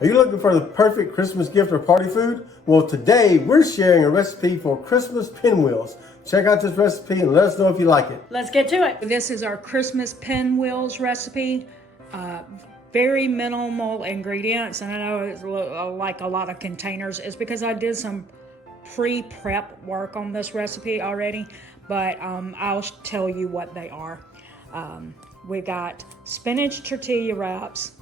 Are you looking for the perfect Christmas gift or party food? Well, today we're sharing a recipe for Christmas pinwheels. Check out this recipe and let us know if you like it. Let's get to it. This is our Christmas pinwheels recipe. Very minimal ingredients, and I know it's like a lot of containers. It's because I did some pre-prep work on this recipe already, but I'll tell you what they are. We got spinach tortilla wraps,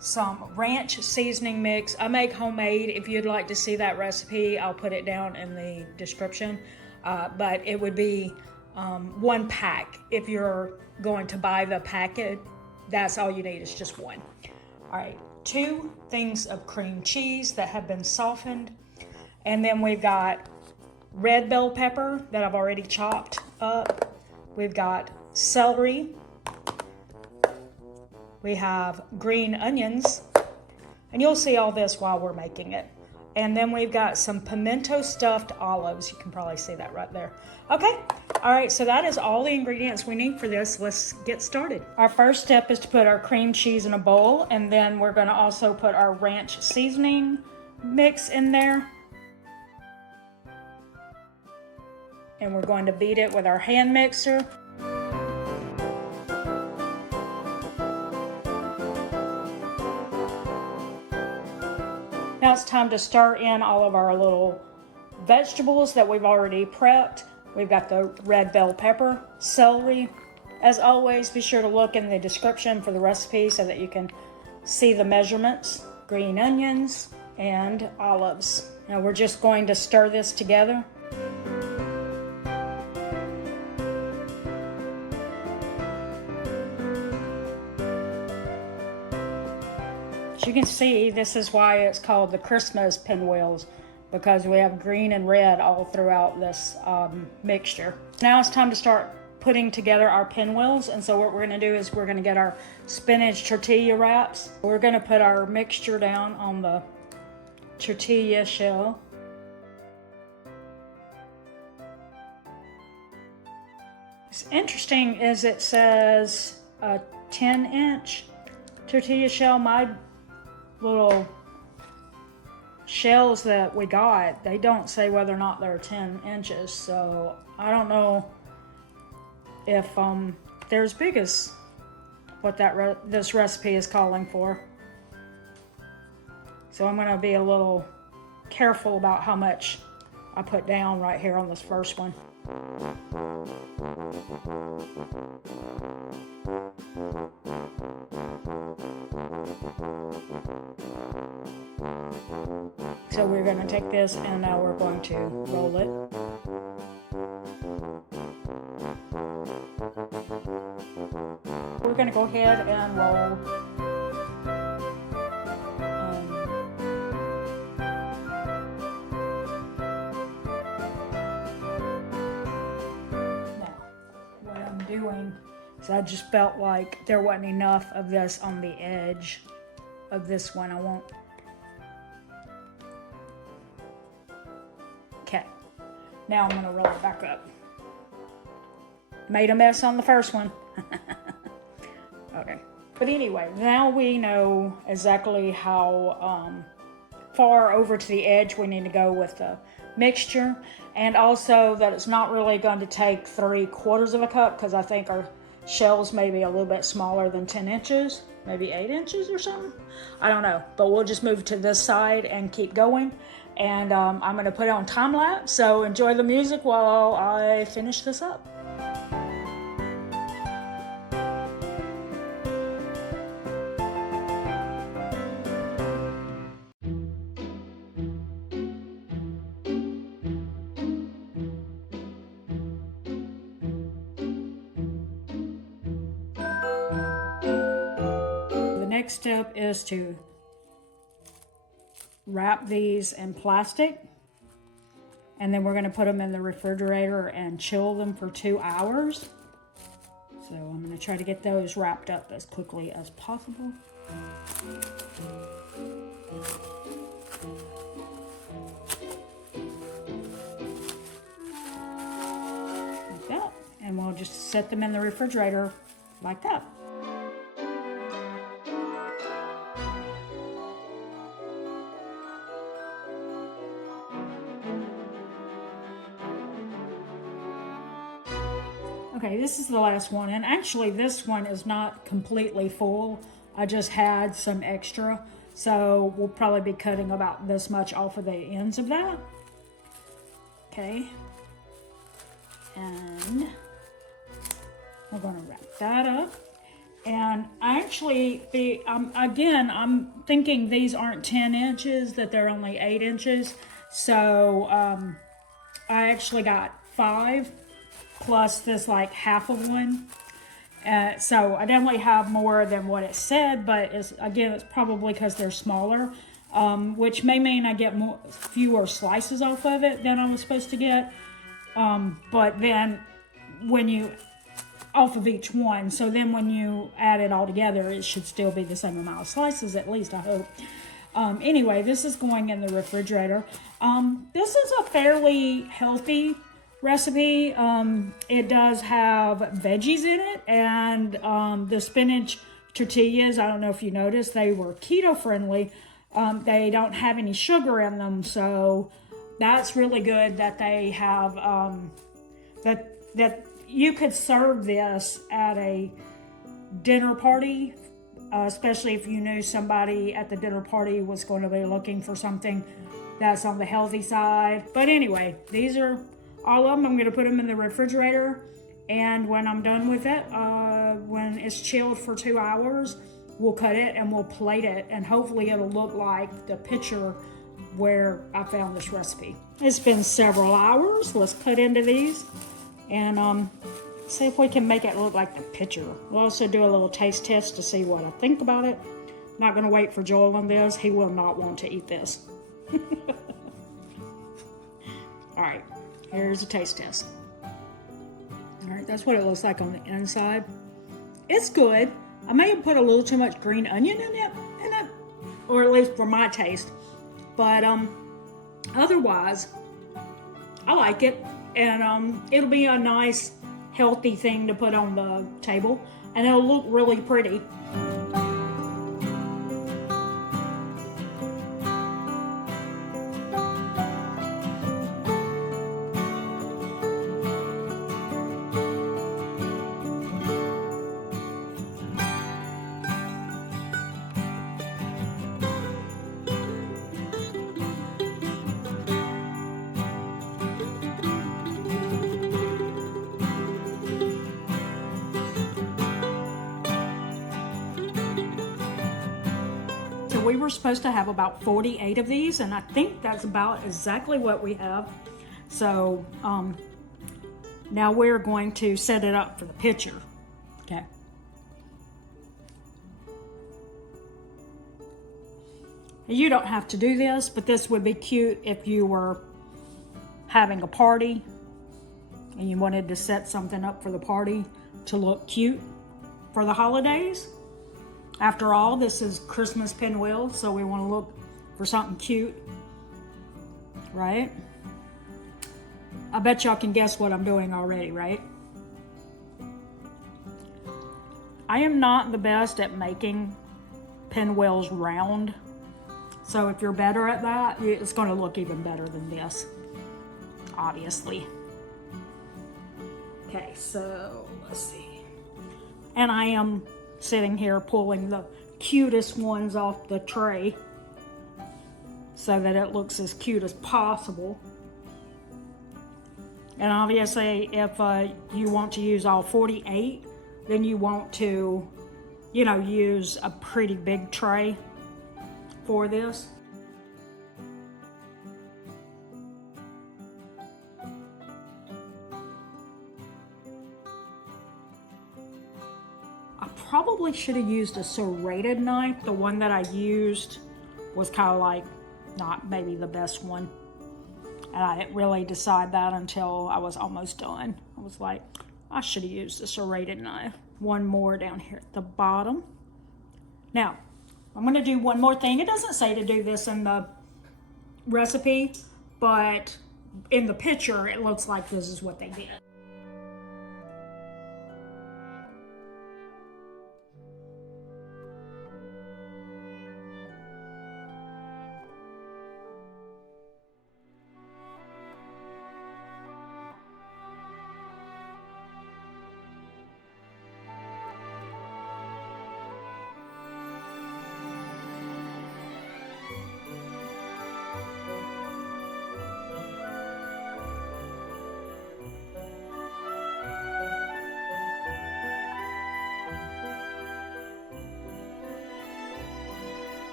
some ranch seasoning mix. I make homemade. If you'd like to see that recipe, I'll put it down in the description. But it would be 1 pack. If you're going to buy the packet, that's all you need, is just one. All right, 2 things of cream cheese that have been softened. And then we've got red bell pepper that I've already chopped up. We've got celery. We have green onions, and you'll see all this while we're making it. And then we've got some pimento stuffed olives. You can probably see that right there. Okay, all right, so that is all the ingredients we need for this. Let's get started. Our first step is to put our cream cheese in a bowl, and then we're gonna also put our ranch seasoning mix in there. And we're going to beat it with our hand mixer. Now it's time to stir in all of our little vegetables that we've already prepped. We've got the red bell pepper, celery. As always, be sure to look in the description for the recipe so that you can see the measurements. Green onions and olives. Now we're just going to stir this together. As you can see, this is why it's called the Christmas pinwheels, because we have green and red all throughout this mixture. Now it's time to start putting together our pinwheels, and so what we're going to do is we're going to get our spinach tortilla wraps. We're going to put our mixture down on the tortilla shell. What's interesting is it says a 10-inch tortilla shell. My little shells that we got, they don't say whether or not they're 10 inches, so I don't know if they're as big as what this recipe is calling for. So I'm going to be a little careful about how much I put down right here on this first one. So we're going to take this and now we're going to roll it. We're going to go ahead and roll. Now, what I'm doing is I just felt like there wasn't enough of this on the edge of this one. I won't. Okay, now I'm going to roll it back up. Made a mess on the first one. Okay, but anyway, now we know exactly how far over to the edge we need to go with the mixture, and also that it's not really going to take 3/4 of a cup, because I think our shells may be a little bit smaller than 10 inches, maybe 8 inches or something. I don't know, but we'll just move to this side and keep going. And I'm going to put it on time lapse, so enjoy the music while I finish this up. The next step is to wrap these in plastic, and then we're going to put them in the refrigerator and chill them for 2 hours. So I'm going to try to get those wrapped up as quickly as possible. Like that. And we'll just set them in the refrigerator like that. Okay, this is the last one, and actually this one is not completely full. I just had some extra, so we'll probably be cutting about this much off of the ends of that. Okay, and we're gonna wrap that up. And actually, again, I'm thinking these aren't 10 inches, that they're only 8 inches. So I actually got 5 plus this like half of one. So I definitely have more than what it said, but again, it's probably because they're smaller, which may mean I get fewer slices off of it than I was supposed to get. But then when you off of each one, so then when you add it all together, it should still be the same amount of slices, at least I hope. Anyway, this is going in the refrigerator. This is a fairly healthy recipe. It does have veggies in it, and the spinach tortillas, I don't know if you noticed, they were keto friendly. They don't have any sugar in them, so that's really good that they have that you could serve this at a dinner party, especially if you knew somebody at the dinner party was going to be looking for something that's on the healthy side. But anyway, these are all of them. I'm going to put them in the refrigerator, and when I'm done with it, when it's chilled for 2 hours, we'll cut it and we'll plate it, and hopefully it'll look like the picture where I found this recipe. It's been several hours. Let's cut into these and see if we can make it look like the picture. We'll also do a little taste test to see what I think about it. Not going to wait for Joel on this. He will not want to eat this. All right, here's a taste test. All right, that's what it looks like on the inside. It's good. I may have put a little too much green onion in it, or at least for my taste. But otherwise, I like it, and it'll be a nice, healthy thing to put on the table, and it'll look really pretty. We were supposed to have about 48 of these, and I think that's about exactly what we have. So now we're going to set it up for the picture. Okay. You don't have to do this, but this would be cute if you were having a party and you wanted to set something up for the party to look cute for the holidays. After all, this is Christmas pinwheel, so we want to look for something cute, right? I bet y'all can guess what I'm doing already, right? I am not the best at making pinwheels round, so if you're better at that, it's going to look even better than this, obviously. Okay, so let's see. And I am sitting here pulling the cutest ones off the tray so that it looks as cute as possible. And obviously, if you want to use all 48, then you want to, use a pretty big tray for this. Probably should have used a serrated knife. The one that I used was kind of like not maybe the best one, and I didn't really decide that until I was almost done. I was like, I should have used a serrated knife. One more down here at the bottom. Now I'm going to do one more thing. It doesn't say to do this in the recipe, but in the picture it looks like this is what they did.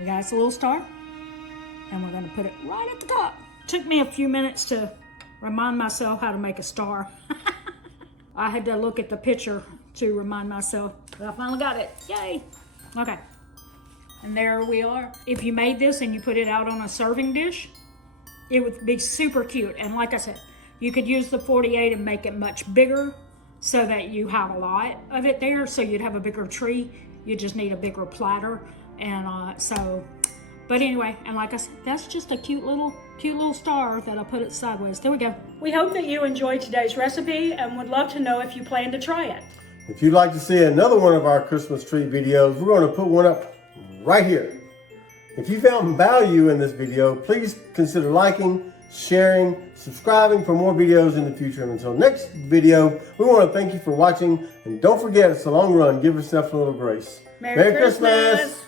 We got us a little star, and we're going to put it right at the top. Took me a few minutes to remind myself how to make a star. I had to look at the picture to remind myself, but I finally got it. Yay! Okay, and there we are. If you made this and you put it out on a serving dish, it would be super cute. And like I said, you could use the 48 and make it much bigger so that you have a lot of it there, so you'd have a bigger tree. You just need a bigger platter. And but anyway, and like I said, that's just a cute little star that I put it sideways. There we go. We hope that you enjoyed today's recipe and would love to know if you plan to try it. If you'd like to see another one of our Christmas tree videos, we're going to put one up right here. If you found value in this video, please consider liking, sharing, subscribing for more videos in the future. And until next video, we want to thank you for watching. And don't forget, it's a long run. Give yourself a little grace. Merry Christmas.